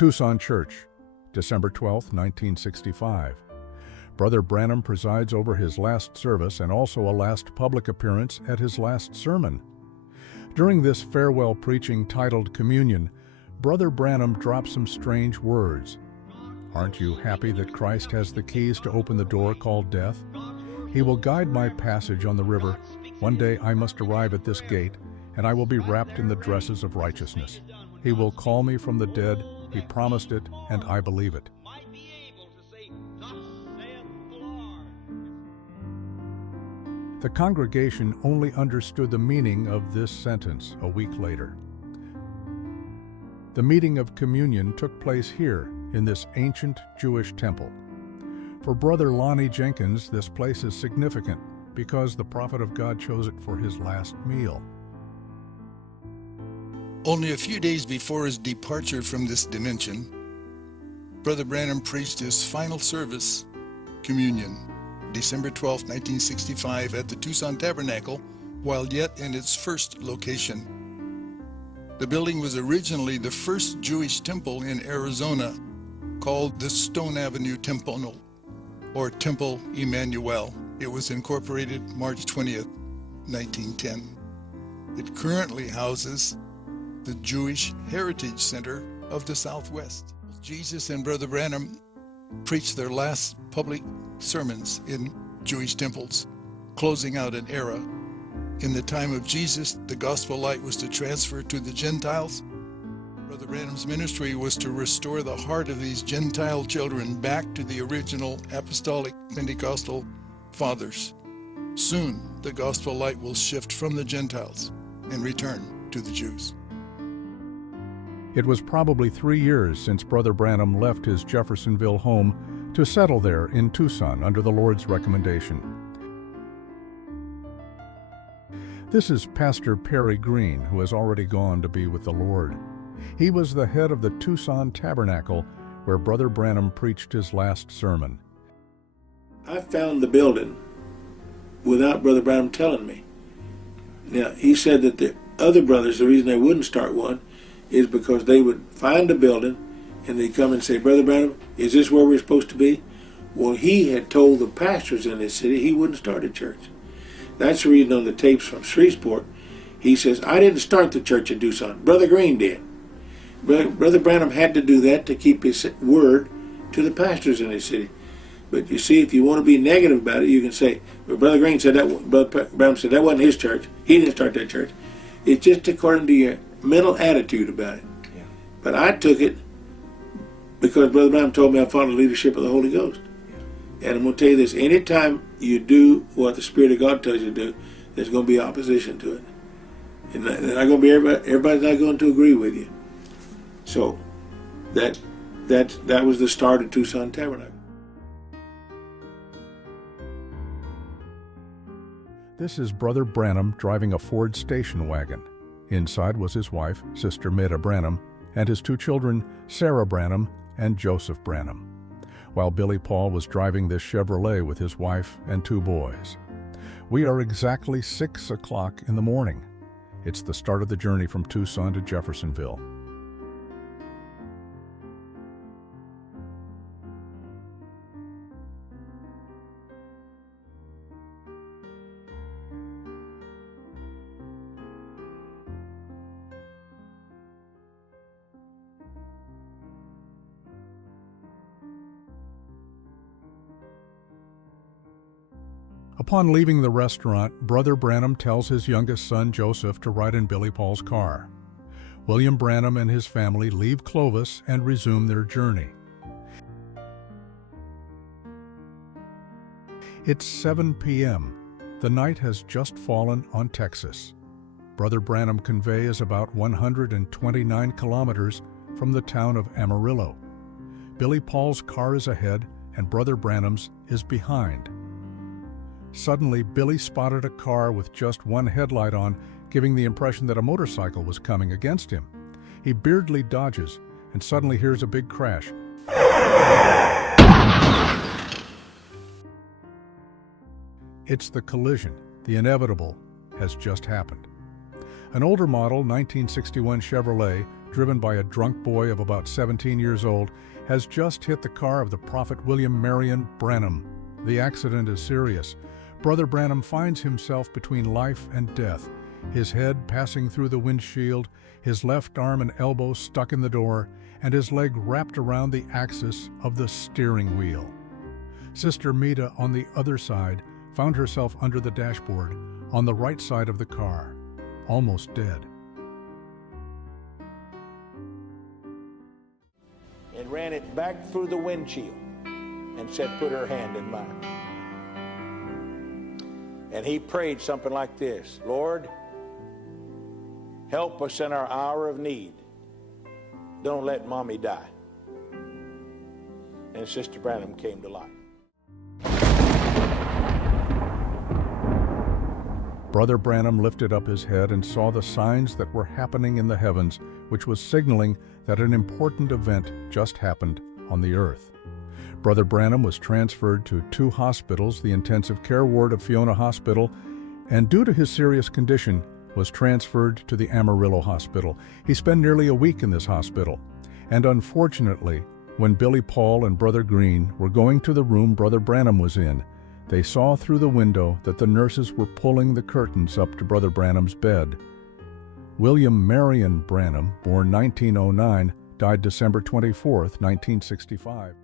Tucson Church, December 12, 1965. Brother Branham presides over his last service and also a last public appearance at his last sermon. During this farewell preaching titled Communion, Brother Branham drops some strange words. Aren't you happy that Christ has the keys to open the door called death? He will guide my passage on the river. One day I must arrive at this gate, and I will be wrapped in the dresses of righteousness. He will call me from the dead. He promised it, and I believe it. The congregation only understood the meaning of this sentence a week later. The meeting of communion took place here in this ancient Jewish temple. For Brother Lonnie Jenkins, this place is significant because the prophet of God chose it for his last meal. Only a few days before his departure from this dimension, Brother Branham preached his final service, Communion, December 12, 1965, at the Tucson Tabernacle, while yet in its first location. The building was originally the first Jewish temple in Arizona, called the Stone Avenue Temple, or Temple Emmanuel. It was incorporated March 20th, 1910. It currently houses the Jewish Heritage Center of the Southwest. Jesus and Brother Branham preached their last public sermons in Jewish temples, closing out an era. In the time of Jesus, the gospel light was to transfer to the Gentiles. Brother Branham's ministry was to restore the heart of these Gentile children back to the original apostolic Pentecostal fathers. Soon, the gospel light will shift from the Gentiles and return to the Jews. It was probably 3 years since Brother Branham left his Jeffersonville home to settle there in Tucson under the Lord's recommendation. This is Pastor Perry Green, who has already gone to be with the Lord. He was the head of the Tucson Tabernacle, where Brother Branham preached his last sermon. I found the building without Brother Branham telling me. Now, he said that the other brothers, the reason they wouldn't start one is because they would find a building and they'd come and say, Brother Branham, is this where we're supposed to be? Well, he had told the pastors in this city he wouldn't start a church. That's the reason on the tapes from Shreveport, he says, I didn't start the church in Tucson. Brother Green did. Brother Branham had to do that to keep his word to the pastors in his city. But you see, if you want to be negative about it, you can say, well, Brother Green said that, Brother Branham said that wasn't his church. He didn't start that church. It's just according to your mental attitude about it. Yeah. But I took it because Brother Branham told me I followed the leadership of the Holy Ghost. Yeah. And I'm going to tell you this, anytime you do what the Spirit of God tells you to do, there's going to be opposition to it. And not going to be everybody's not going to agree with you. So that was the start of Tucson Tabernacle. This is Brother Branham driving a Ford station wagon. Inside was his wife, Sister Maida Branham, and his 2 children, Sarah Branham and Joseph Branham, while Billy Paul was driving this Chevrolet with his wife and 2 boys. We are exactly 6 o'clock in the morning. It's the start of the journey from Tucson to Jeffersonville. Upon leaving the restaurant, Brother Branham tells his youngest son, Joseph, to ride in Billy Paul's car. William Branham and his family leave Clovis and resume their journey. It's 7 p.m. The night has just fallen on Texas. Brother Branham Convey is about 129 kilometers from the town of Amarillo. Billy Paul's car is ahead and Brother Branham's is behind. Suddenly, Billy spotted a car with just one headlight on, giving the impression that a motorcycle was coming against him. He beardly dodges and suddenly hears a big crash. It's the collision. The inevitable has just happened. An older model 1961 Chevrolet driven by a drunk boy of about 17 years old, has just hit the car of the prophet William Branham. The accident is serious. Brother Branham finds himself between life and death, his head passing through the windshield, his left arm and elbow stuck in the door, and his leg wrapped around the axis of the steering wheel. Sister Mita, on the other side, found herself under the dashboard, on the right side of the car, almost dead. And ran it back through the windshield and said, "Put her hand in mine." And he prayed something like this: "Lord, help us in our hour of need. Don't let Mommy die." And Sister Branham came to life. Brother Branham lifted up his head and saw the signs that were happening in the heavens, which was signaling that an important event just happened on the earth. Brother Branham was transferred to 2 hospitals, the intensive care ward of Fiona Hospital, and due to his serious condition, was transferred to the Amarillo Hospital. He spent nearly a week in this hospital, and unfortunately, when Billy Paul and Brother Green were going to the room Brother Branham was in, they saw through the window that the nurses were pulling the curtains up to Brother Branham's bed. William Branham, born 1909, died December 24, 1965.